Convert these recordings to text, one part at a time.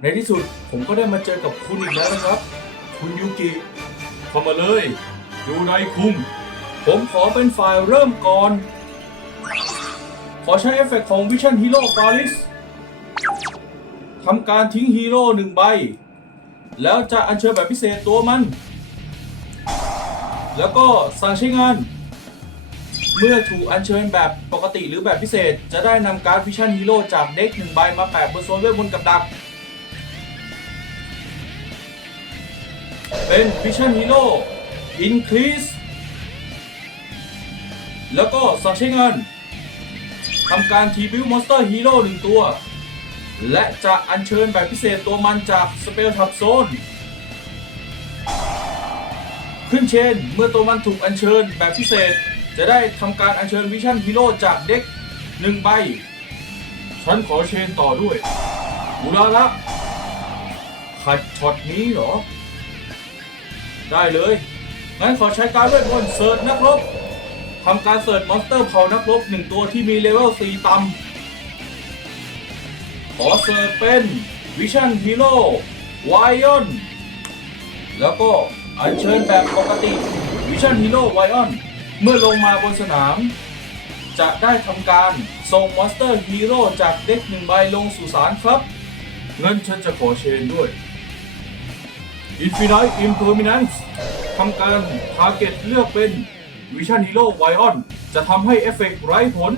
ในที่สุดผมก็ได้มาเจอกับคุณอีกแล้วนะครับ คุณยูกิเข้ามาเลยดูไดคุงผมขอเป็นฝ่ายเริ่มก่อน ขอใช้เอฟเฟกต์ของ Vision Hero f a r i s ทำการทิ้งฮีโร่หนึ่งใบ แล้วจะอัญเชิญแบบพิเศษตัวมัน แล้วก็สั่งใช้งาน เมื่อถูกอัญเชิญแบบปกติหรือแบบพิเศษ จะได้นำการ์ดวิชั่นฮีโร่จากเด็กหนึ่งใบมาแปะบนโซนเวทมนต์กับดัก เป็นวิชชั่นฮีโร่อินคลีสแล้วก็สั่งใช้งานทำการทีบิวมอนสเตอร์ฮีโร่หนึ่งตัว และจะอัญเชิญแบบพิเศษตัวมันจากสเปลทับโซน ขึ้นเชนเมื่อตัวมันถูกอัญเชิญแบบพิเศษจะได้ทำการอัญเชิญวิชั่นฮีโร่จากเด็กหนึ่งใบ ฉันขอเชนต่อด้วยอุราละขัดช็อตนี้เหรอ ได้เลย งั้นขอใช้การเวทมนต์เสิร์ชนักรบทำการเสิร์ชมอนสเตอร์เผานักรบหนึ่งตัวที่มีเลเวล4ต่ำขอเสิร์ชเป็นวิชั่นฮีโร่ไวายอนแล้วก็อัญเชิญแบบปกติวิชั่นฮีโร่ไวายอนเมื่อลงมาบนสนาม จะได้ทำการส่งมอนสเตอร์ฮีโร่จากเด็กหนึ่งใบลงสู่สารครับ เงินฉันจะขอเชนด้วย Infinite Impermanence ทำการ Target เลือกเป็น Vision Hero w i o n จะทำให้เอฟเฟกต์ไร้ผล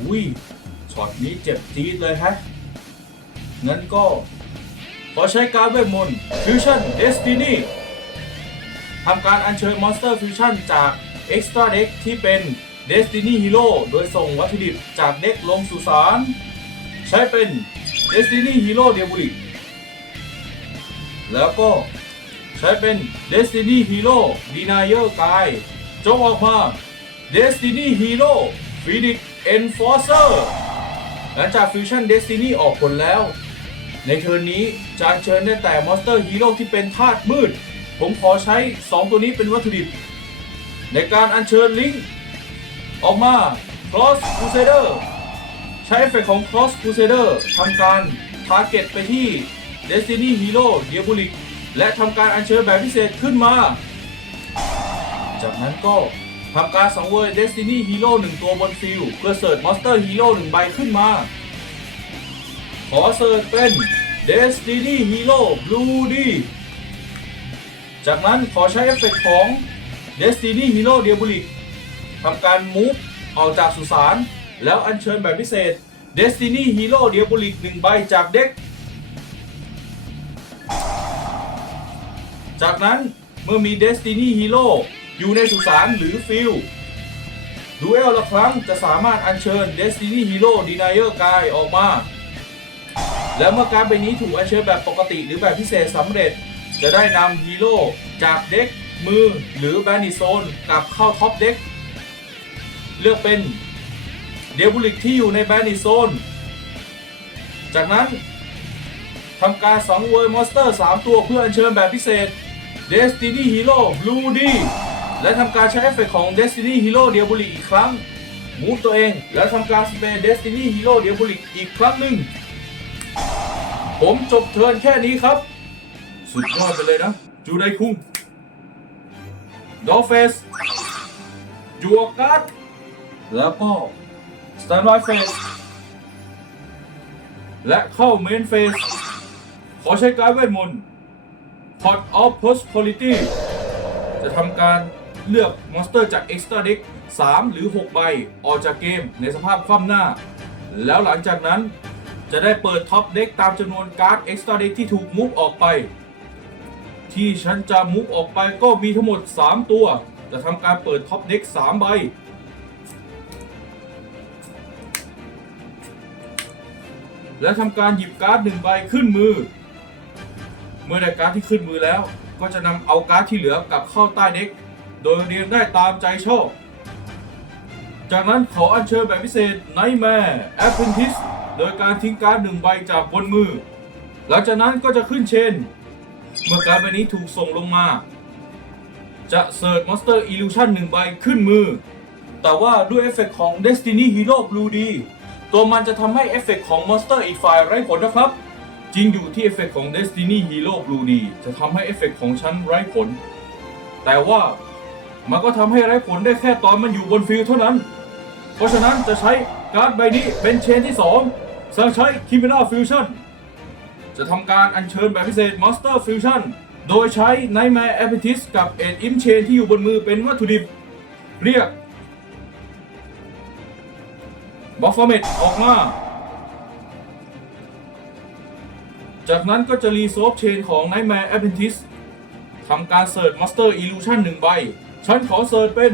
อุ้ยช็อตนี้เจ็บจี๊ดเลยฮะ งั้นก็ ขอใช้การเวทมนต์ Fusion Destiny ทำการอัญเชิญ Monster Fusion จาก Extra Deck ที่เป็น Destiny Hero โดยส่งวัตถุดิบจากเด็กลงสู่สารใช้เป็น Destiny Hero d e v i l แล้วก็ใช้เป็น Destiny Hero Denier Guy จงออกมา Destiny Hero Phoenix Enforcer หลังจาก Fusion Destiny ออกผลแล้ว ในเทิร์นนี้จะอัญเชิญได้แต่ Monster Hero ที่เป็นธาตุมืด ผมขอใช้ 2 ตัวนี้เป็นวัตถุดิบ ในการอัญเชิญลิงออกมา Cross Crusader ใช้เอฟเฟกต์ของ Cross Crusader ทำการ Target ไปที่ Destiny Hero Diabolic และทำการอัญเชิญแบบพิเศษขึ้นมา จากนั้นก็ทำการสังเวย Destiny Hero 1 ตัวบนฟิลด์เพื่อเสิร์ช Monster Hero 1 ใบขึ้นมา ขอเสิร์ชเป็น Destiny Hero Blue D จากนั้นขอใช้เอฟเฟกต์ของ Destiny Hero Diabolic ทำการมูฟออกจากสุสาน แล้วอัญเชิญแบบพิเศษ Destiny Hero Diabolic 1 ใบจากเด็ก จากนั้นเมื่อมี Destiny Hero อยู่ในสุสานหรือฟิลด์ดูเอลละครั้งจะสามารถอัญเชิญ Destiny Hero Denier Guy ออกมา แล้วเมื่อการ์ดใบนี้ถูกอัญเชิญแบบปกติหรือแบบพิเศษสำเร็จ จะได้นำฮีโร่จากเด็กมือหรือแบนิโซนกลับเข้าท็อปเด็กเลือกเป็นเดบุลิกที่อยู่ในแบนิโซน จากนั้นทำการสังเวยมอนสเตอร์ 3 ตัวเพื่ออัญเชิญแบบพิเศษ Destiny Hero Blue D และทำการใช้เอฟเฟกของ Destiny Hero Diabolic อีกครั้งมูฟตัวเอง และทำการสเปรย์ Destiny Hero Diabolic อีกครั้งหนึ่ง ผมจบเทิร์นแค่นี้ครับ สุดยอดไปเลยนะ จูไดคุงดอฟเฟสจัวการ์ดแล้วก็สแตนบายเฟสและเข้าเมนเฟสขอใช้การเวทมนต์ Pot of Prosperity จะทำการเลือกมอนสเตอร์จาก Extra Deck 3 หรือ 6 ใบ ออกจากเกมในสภาพคว่ำหน้า แล้วหลังจากนั้นจะได้เปิดท็อปเด็กตามจำนวนการ์ด Extra Deck ที่ถูกมุฟออกไป ที่ฉันจะมุฟออกไปก็มีทั้งหมด 3 ตัว จะทำการเปิดท็อปเด็ก3ใบและทำการหยิบการ์ดหนึ่งใบขึ้นมือ เมื่อได้การ์ดที่ขึ้นมือแล้ว ก็จะนำเอาการ์ดที่เหลือกลับเข้าใต้เด็ก โดยเรียงได้ตามใจชอบ จากนั้นขออัญเชิญแบบพิเศษ Nightmare Apprentice โดยการทิ้งการ์ดหนึ่งใบจากบนมือ หลังจากนั้นก็จะขึ้นเชน เมื่อการ์ดใบนี้ถูกส่งลงมา จะเสิร์ช Monster Illusion หนึ่งใบขึ้นมือ แต่ว่าด้วยเอฟเฟกต์ของ Destiny Hero Blue D ตัวมันจะทำให้เอฟเฟกต์ของมอนสเตอร์อีกฝ่ายไร้ผลนะครับ จริงอยู่ที่เอฟเฟกต์ของ Destiny Hero Blue D จะทำให้เอฟเฟกต์ของฉันไร้ผล แต่ว่ามันก็ทำให้ไร้ผลได้แค่ตอนมันอยู่บนฟิลด์เท่านั้น เพราะฉะนั้นจะใช้การ์ดใบนี้เป็นเชนที่2สั่งใช้ Chimera Fusion จะทำการอัญเชิญแบบพิเศษ Monster Fusion โดยใช้ Nightmare a p p e t i t กับ e d Imp Chain ที่อยู่บนมือเป็นวัตถุดิบ เรียกบ a ฟฟ r เมตออกมา จากนั้นก็จะรีโซฟเชนของ Nightmare Apprentice ทำการเสิร์ช Master Illusion หนึ่งใบ ฉันขอเสิร์ชเป็น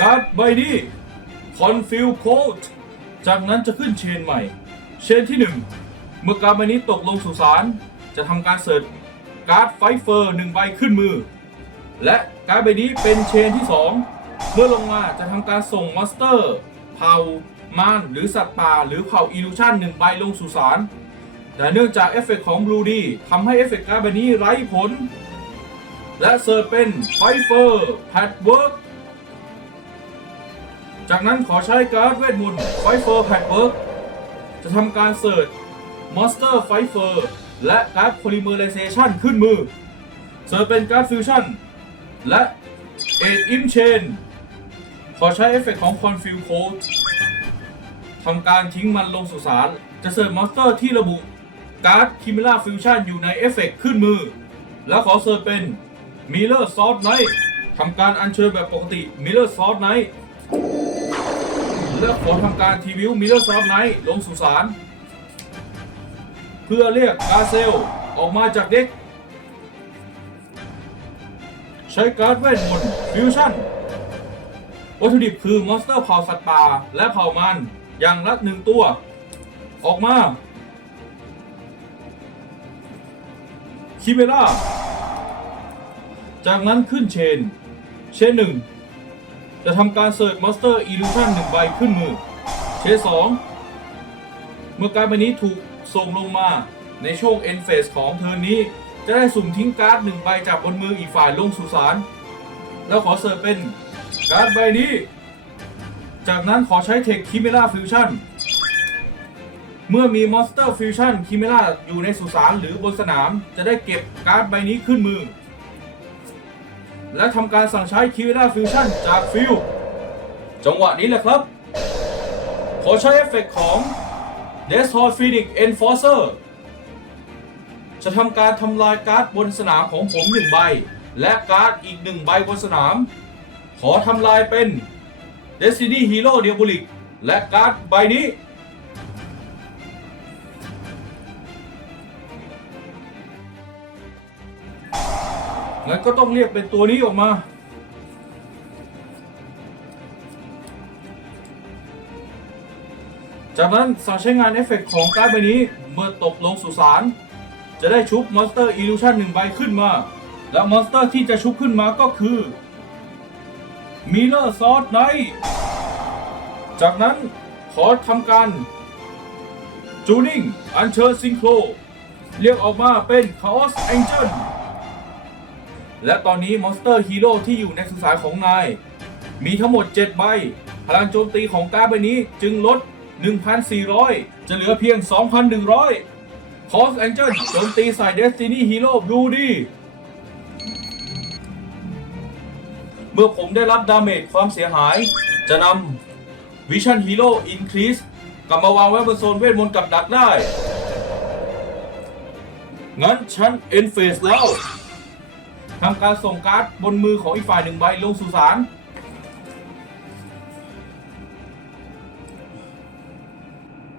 การ์ดใบนี้ Confuse Code จากนั้นจะขึ้นเชนใหม่ เชนที่ 1 เมื่อการ์ดใบนี้ตกลงสู่สาร จะทำการเสิร์ชการ์ดไฟเฟอร์หนึ่งใบขึ้นมือ และการ์ดใบนี้เป็นเชนที่ 2 เมื่อลงมาจะทำการส่งมอนสเตอร์ เผ่ามารหรือสัตว์ป่าหรือเผ่าอิลูชันหนึ่งใบลงสู่สาร แต่เนื่องจากเอฟเฟกต์ของบลูดีทำให้เอฟเฟกต์การ์ดใบนี้ไร้ผล และเสิร์ชเป็นไฟเฟอร์แพดเวิร์กจากนั้นขอใช้การ์ดเวทมนต์ไฟเฟอร์แพดเวิร์กจะทำการเสิร์ชมอนสเตอร์ไฟเฟอร์และการ์ดโพลิเมอร์ไ z เซชันขึ้นมือ เสิร์ชเป็นการ์ดฟิวชั่นและเอ็ดอิมเชนขอใช้เอฟเฟกต์ของ Confuse Code ทำการทิ้งมันลงสู่สารจะเสิร์ชมอนสเตอร์ที่ระบุ การ์ดคิมิล่าฟิวชั่นอยู่ในเอฟเฟกต์ขึ้นมือ แล้วขอเสิร์ชเป็นมิเลอร์ซอ t ไนท์ทำการอัญเชิญแบบปกติมิเลอร์ซอ t ไนท์และขอทำการทีวิวมิเลอร์ซอ t ไนท์ลงสู่สารเพื่อเรียกกาเซลออกมาจากเด็ก ใช้การ์ดเวทมนต์ฟิวชั่นวัตถุดิบคือมอนสเตอร์เผ่าสัตว์ป่าและเผ่ามันอย่างละหนึ่งตัว ออกมา คิเมล่า จากนั้นขึ้นเชน เชนหนึ่งจะทำการเสิร์ชมอนสเตอร์อีลูชันหนึ่งใบขึ้นมือ เชนสองเมื่อการใบนี้ถูกส่งลงมาในช่วงเอ็นเฟสของเทอร์นี้ จะได้สุ่มทิ้งการ์ดหนึ่งใบจากบนมืออีกฝ่ายลงสู่สารแล้วขอเสิร์ชเป็นการ์ดใบนี้ จากนั้นขอใช้เทคคิเมล่าฟิวชั่น เมื่อมีมอนสเตอร์ฟิวชั่นคิเมล่าอยู่ในสุสานหรือบนสนาม จะได้เก็บการ์ดใบนี้ขึ้นมือ และทำการสั่งใช้คิเมล่าฟิวชั่นจากฟิลจังหวะนี้แหละครับ ขอใช้เอฟเฟกต์ของ d e s t o r Phoenix Enforcer จะทำการทำลายการ์ดบนสนามของผมหนึ่งใบ และการ์ดอีกหนึ่งใบบนสนาม ขอทำลายเป็น Destiny Hero Diabolic และการ์ดใบนี้ งั้นก็ต้องเรียกเป็นตัวนี้ออกมา จากนั้นสั่งใช้งานเอฟเฟกต์ของการ์ดใบนี้เมื่อตกลงสู่สารจะได้ชุบมอนสเตอร์อิลูชันหนึ่งใบขึ้นมา และมอนสเตอร์ที่จะชุบขึ้นมาก็คือมิเลอร์ซอสไนจากนั้นขอทำการจูนิงอันเชิญซิงโครเรียกออกมาเป็น Chaos Angel และตอนนี้มอนสเตอร์ฮีโร่ที่อยู่ในสุสานของนาย มีทั้งหมด 7 ใบ พลังโจมตีของการ์ดใบนี้จึงลด 1,400 จะเหลือเพียง 2,100 คอสแองเจิลโจมตีใส่เดสตินีฮีโร่บลูดีเมื่อผมได้รับดาเมจความเสียหาย จะนำวิชั่นฮีโร่อินครีสกลับมาวางไว้บนโซนเวทมนต์กับดักได้ งั้นฉันเอ็นเฟสแล้ว ทำการส่งการ์ดบนมือของอีกฝ่ายหนึ่งใบลงสู่สาร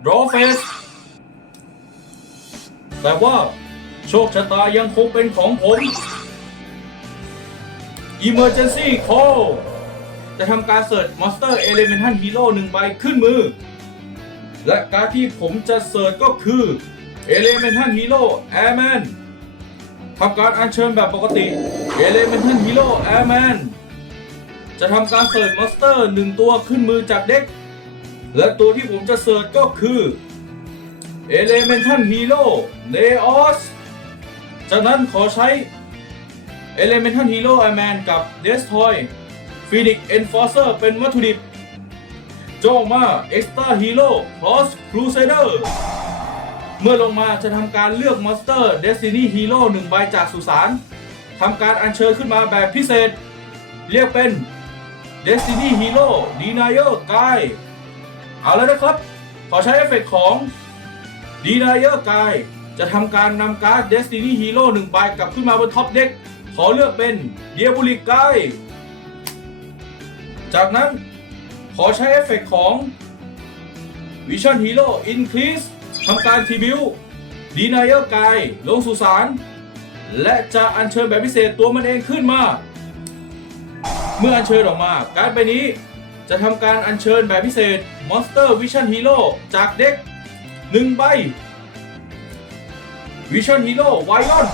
รอเฟสแต่ว่าโชคชะตายังคงเป็นของผม Emergency Call จะทำการเสิร์ช Monster Elemental Hero หนึ่งใบขึ้นมือ และการที่ผมจะเสิร์ชก็คือ Elemental Hero Airman ทำการอัญเชิญแบบปกติเอเลเมนทัลฮีโร่แอร์แมนจะทำการเสิร์ฟมอสเตอร์หนึ่งตัวขึ้นมือจากเด็ก และตัวที่ผมจะเสิร์ฟก็คือเอเลเมนทัลฮีโร่เนออสจากนั้นขอใช้เ Elemental Hero แอร์แมนกับ Destroy Phoenix Enforcer เป็นวัตถุดิบ โจงมา Extra Hero สต์ครูเซเดอร์ เมื่อลงมาจะทำการเลือกมอนสเตอร์ Destiny Hero 1ใบจากสุสานทำการอัญเชิญขึ้นมาแบบพิเศษ เรียกเป็น Destiny Hero Denier Guide เอาแล้วนะครับ ขอใช้เอฟเฟกต์ของ Denier Guide จะทำการนำการ์ด Destiny Hero 1ใบกลับขึ้นมาบนท็อปเด็กขอเลือกเป็น Diabolic Guide จากนั้นขอใช้เอฟเฟกต์ของ Vision Hero Increase ทำการทีบิว Denier Guide ลงสู่สารและจะอัญเชิญแบบพิเศษตัวมันเองขึ้นมา เมื่ออัญเชิญออกมา การ์ดใบนี้จะทำการอัญเชิญแบบพิเศษ Monster Vision Hero จากเด็ก1ใบ Vision Hero Vion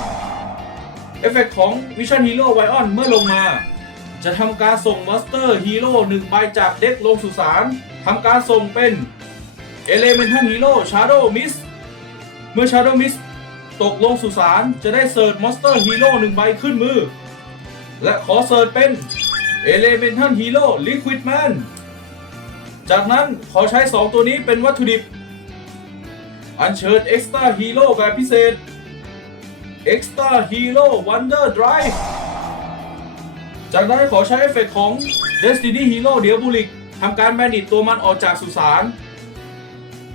เอฟเฟกต์ของ Vision Hero Vion เมื่อลงมา จะทำการส่ง Monster Hero 1ใบจากเด็กลงสู่สารทำการส่งเป็น เอเลเมนทัลฮีโร่ชาร์โดมิสเมื่อชาร์โดมิสตกลงสุสานจะได้เซิร์ชมอนสเตอร์ฮีโร่หนึ่งใบขึ้นมือ และขอเซิร์ชเป็นเอเลเมนทัลฮีโร่ลิควิดแมนจากนั้นขอใช้ 2 ตัวนี้เป็นวัตถุดิบ อันเชิญเอ็กซ์ตร้าฮีโร่แบบพิเศษเอ็กซ์ตร้าฮีโร่วันเดอร์ไดรฟ์จากนั้นขอใช้เอฟเฟกของเดสตินีฮีโร่เดียบูลิกทำการแบนิตตัวมันออกจากสุสาน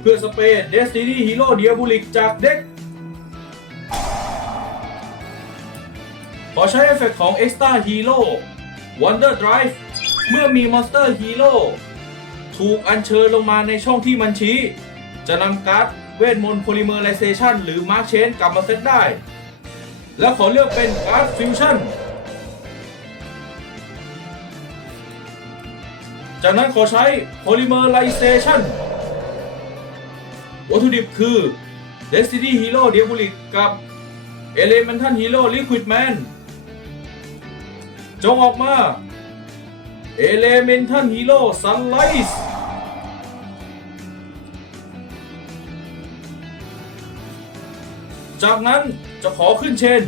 พื่อสเปรย์ Destiny Hero Diabolic จากเด็ก ขอใช้เอฟเฟกต์ของ Extra Hero Wonder Drive เมื่อมี Monster Hero ถูกอัญเชิญลงมาในช่องที่มันชี้ จะนำการ์ดเวทมนต์ Polymerization หรือ Mark Chain กลับมาเซตได้ และขอเลือกเป็นการ์ด Fusion จากนั้นขอใช้ Polymerization วัตถุดิบคือ Destiny Hero Diabolic กับ Elemental Hero Liquid Man จงออกมา Elemental Hero Sunrise จากนั้นจะขอขึ้นเชน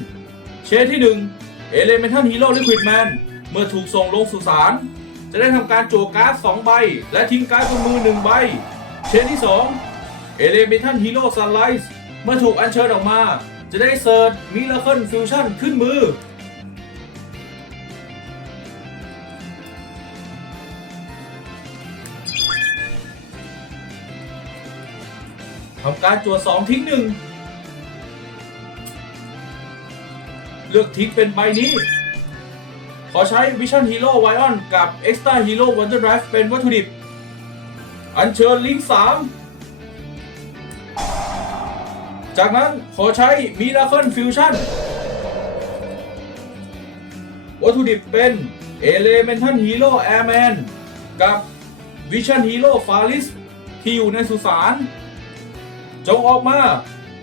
เชนที่ 1 Elemental Hero Liquid Man เมื่อถูกส่งลงสู่สารจะได้ทำการจั่วการ์ด2ใบ และทิ้งการ์ดบนมือ 1 ใบ เชนที่ 2 Elemental Hero Sunrise เมื่อถูกอัญเชิญออกมา จะได้เซิร์ช Miracle Fusion ขึ้นมือ ทำการจั่วสองทิ้งหนึ่งเลือกทิ้งเป็นใบนี้ ขอใช้ Vision Hero Vion กับ Extra Hero Wonder Drive เป็นวัตถุดิบ อัญเชิญลิงก์3 จากนั้นขอใช้ Miracle Fusion วัตถุดิบเป็น Elemental Hero Airman กับ Vision Hero Faris ที่อยู่ในสุสานจงออกมา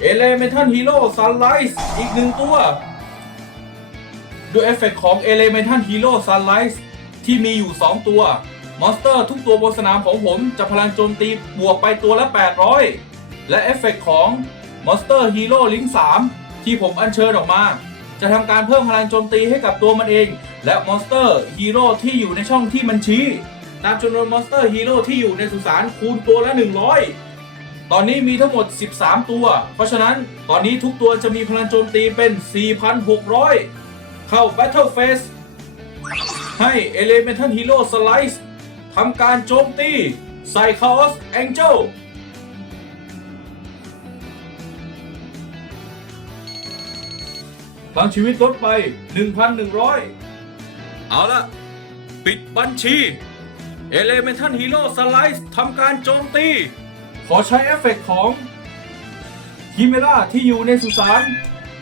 Elemental Hero Sunrise อีกหนึ่งตัว ด้วยเอฟเฟกต์ของ Elemental Hero Sunrise ที่มีอยู่ 2 ตัว มอนสเตอร์ทุกตัวบนสนามของผมจะพลังโจมตีบวกไปตัวละ 800 และเอฟเฟกต์ของ Monster Hero Link 3 ที่ผมอัญเชิญออกมา จะทำการเพิ่มพลังโจมตีให้กับตัวมันเอง และมอนสเตอร์ฮีโร่ที่อยู่ในช่องที่มันชี้ตามจำนวนมอนสเตอร์ฮีโร่ที่อยู่ในสุสานคูณตัวละ 100 ตอนนี้มีทั้งหมด 13 ตัว เพราะฉะนั้นตอนนี้ทุกตัวจะมีพลังโจมตีเป็น 4,600 เข้า Battle Phase ให้ Elemental Hero Slice ทำการโจมตีใส่ Chaos Angel พลังชีวิตลดไป 1,100 เอาละปิดบัญชี Elemental Hero Slice ทำการโจมตี ขอใช้เอฟเฟกต์ของฮิเมราที่อยู่ในสุสาน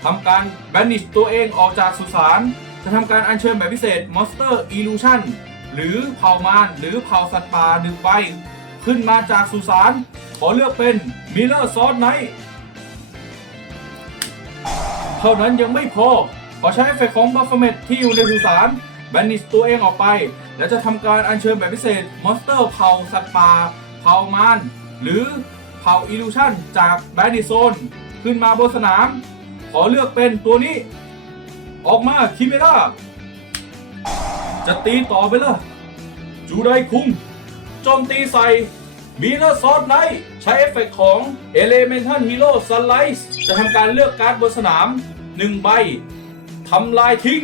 ทำการแบนิชตัวเองออกจากสุสานจะทำการอัญเชิญแบบพิเศษ Monster Illusion หรือเผ่ามารหรือเผ่าสัตว์ป่าหนึ่งใบขึ้นมาจากสุสานขอเลือกเป็น Miller Sword Knight เท่านั้นยังไม่พอ ขอใช้เอฟเฟกของบัฟเฟเมตที่อยู่ในสุสานแบนิชตัวเองออกไป และจะทำการอัญเชิญแบบพิเศษมอนสเตอร์เผาสัตว์ป่าเผามารหรือเผาอิลูชันจากแบนิโซน ขึ้นมาบนสนาม ขอเลือกเป็นตัวนี้ ออกมาคิเมราจะตีต่อไปเละจูไดคุงโจมตีใส่มีเลอร์ซอสไนใช้เอฟเฟกของ Elemental Hero Sunlight จะทำการเลือกการ์ดบนสนาม 1ใบทำลายทิ้ง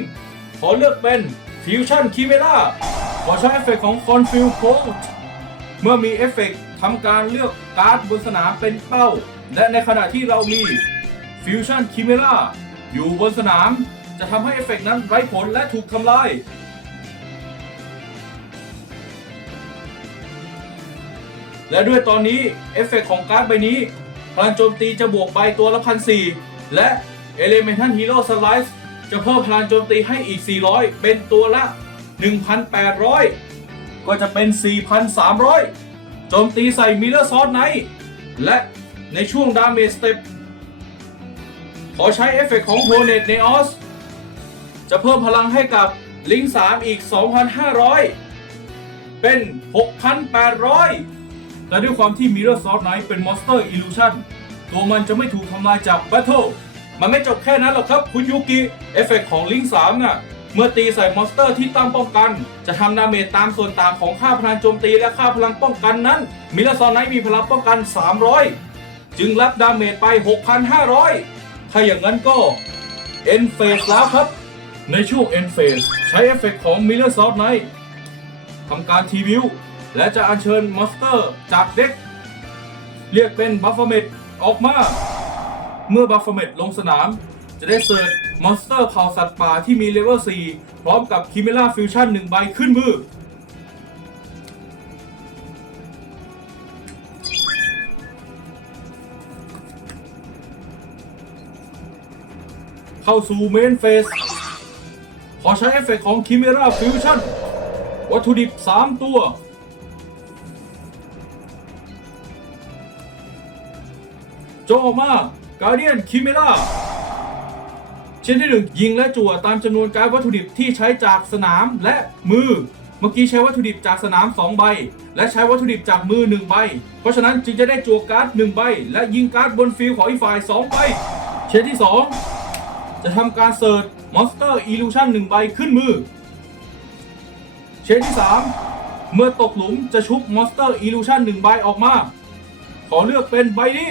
ขอเลือกเป็น Fusion Chimera ขอใช้เอฟเฟกต์ของ Confuse Cold เมื่อมีเอฟเฟกต์ทำการเลือกการ์ดบนสนามเป็นเป้า และในขณะที่เรามี Fusion Chimera อยู่บนสนาม จะทำให้เอฟเฟกต์นั้นไร้ผลและถูกทำลายและด้วยตอนนี้เอฟเฟกต์ของการ์ดใบนี้พลังโจมตีจะบวกไปตัวละพันสี่และ Elemental Hero Slice จะเพิ่มพลังโจมตีให้อีก 400 เป็นตัวละ 1,800 ก็จะเป็น 4,300 โจมตีใส่มิเลอร์ซอสไนและในช่วงดาเมจสเต็ปขอใช้เอฟเฟกต์ของโฮเนตเนออสจะเพิ่มพลังให้กับลิง3อีก 2,500 เป็น 6,800 และด้วยความที่ Mirror Sword Knight เป็น Monster Illusion ตัวมันจะไม่ถูกทำลายจาก Battle มันไม่จบแค่นั้นหรอกครับคุณยูกิเอฟเฟกต์ของลิง3น่ะเมื่อตีใส่มอนสเตอร์ที่ตั้งป้องกัน จะทำดาเมจตามส่วนต่างของค่าพลังโจมตีและค่าพลังป้องกันนั้นมิลเลอร์ซอนไนท์มีพลังป้องกัน 300 จึงรับดาเมจไป 6,500 ถ้าอย่างนั้นก็ End Phase แล้วครับ ในช่วง End Phase ใช้เอฟเฟกต์ของ Miller Sword Knight ทำการทีวิวและจะอัญเชิญมอนสเตอร์จากเด็ก เรียกเป็นบัฟเฟ m เมดออกมา เมื่อบัฟฟ m เมดลงสนาม จะได้เสิร์ชมอนสเตอร์เผ่าสัตว์ป่าที่มีเลเวล4พร้อมกับคิเมล่าฟิวชั่น1ใบขึ้นมือ เข้าสู่เมนเฟส ขอใช้เอฟเฟกต์ของ Chimera Fusion วัตถุดิบ 3 ตัวโจออกมา Guardian Chimera ชิ้นที่ 1 ยิงและจั่วตามจำนวนการวัตถุดิบที่ใช้จากสนามและมือ เมื่อกี้ใช้วัตถุดิบจากสนาม 2 ใบ และใช้วัตถุดิบจากมือ 1 ใบ เพราะฉะนั้นจึงจะได้จั่วการ์ด1ใบ และยิงการ์ดบนฟิลของอีกฝ่าย2ใบเชนที่ 2 จะทำการเสิร์ชมอนสเตอร์อิลูชัน1ใบขึ้นมือ เชนที่ 3 เมื่อตกหลุมจะชุบมอนสเตอร์อิลูชัน1ใบออกมา ขอเลือกเป็นใบนี้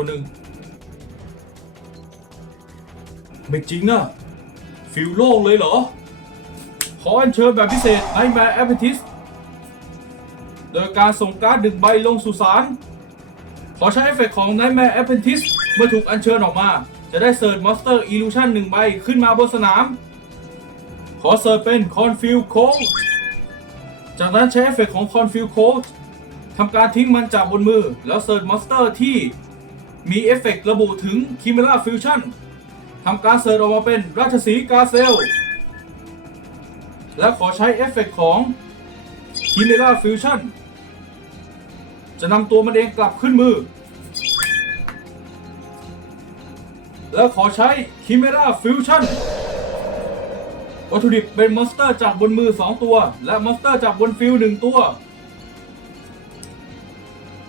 ตัวหนึ่ง ไม่จริงนะฟิลโลกเลยเหรอ ขออัญเชิญแบบพิเศษไนแมร์แอปเปติสโดยการส่งการ์ดดึงใบลงสุสาน ขอใช้เอฟเฟกต์ของ Nightmare Apprentice เมื่อถูกอัญเชิญออกมา จะได้เสิร์ชมอนสเตอร์อิลูชันหนึ่งใบขึ้นมาบนสนาม ขอเสิร์ชเป็น Confuse Code จากนั้นใช้เอฟเฟกต์ของ Confuse Code ทำการทิ้งมันจากบนมือ แล้วเสิร์ชมอนสเตอร์ที่ มีเอฟเฟกต์ระบุถึง Chimera Fusion ทำการเสิร์ชออกมาเป็นราชสีกาเซล และขอใช้เอฟเฟกต์ของ Chimera Fusion จะนำตัวมันเองกลับขึ้นมือ แล้วขอใช้ Chimera Fusion วัตถุดิบเป็นมอนสเตอร์จากบนมือ 2 ตัว และมอนสเตอร์จากบนฟิลด์1ตัว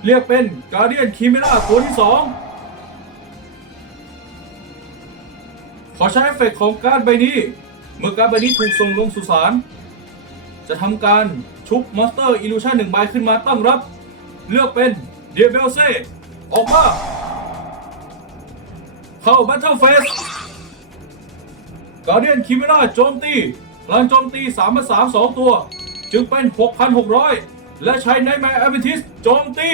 เรียกเป็น Guardian Chimera ตัวที่2ขอใช้เอฟเฟกของการใบนี้ เมื่อการใบนี้ถูกส่งลงสุสาน จะทำการชุบมอนสเตอร์อิลูชันหนึ่งใบขึ้นมาตั้งรับ เลือกเป็นเดียเบลเซ่ออกมาเข้า Battle Phase การเดียนคิมิราโจมตีพลังโจมตี3มา3 2ตัว จึงเป็น 6,600 และใช้ไนแมร์แอ t ิทิสโจมตี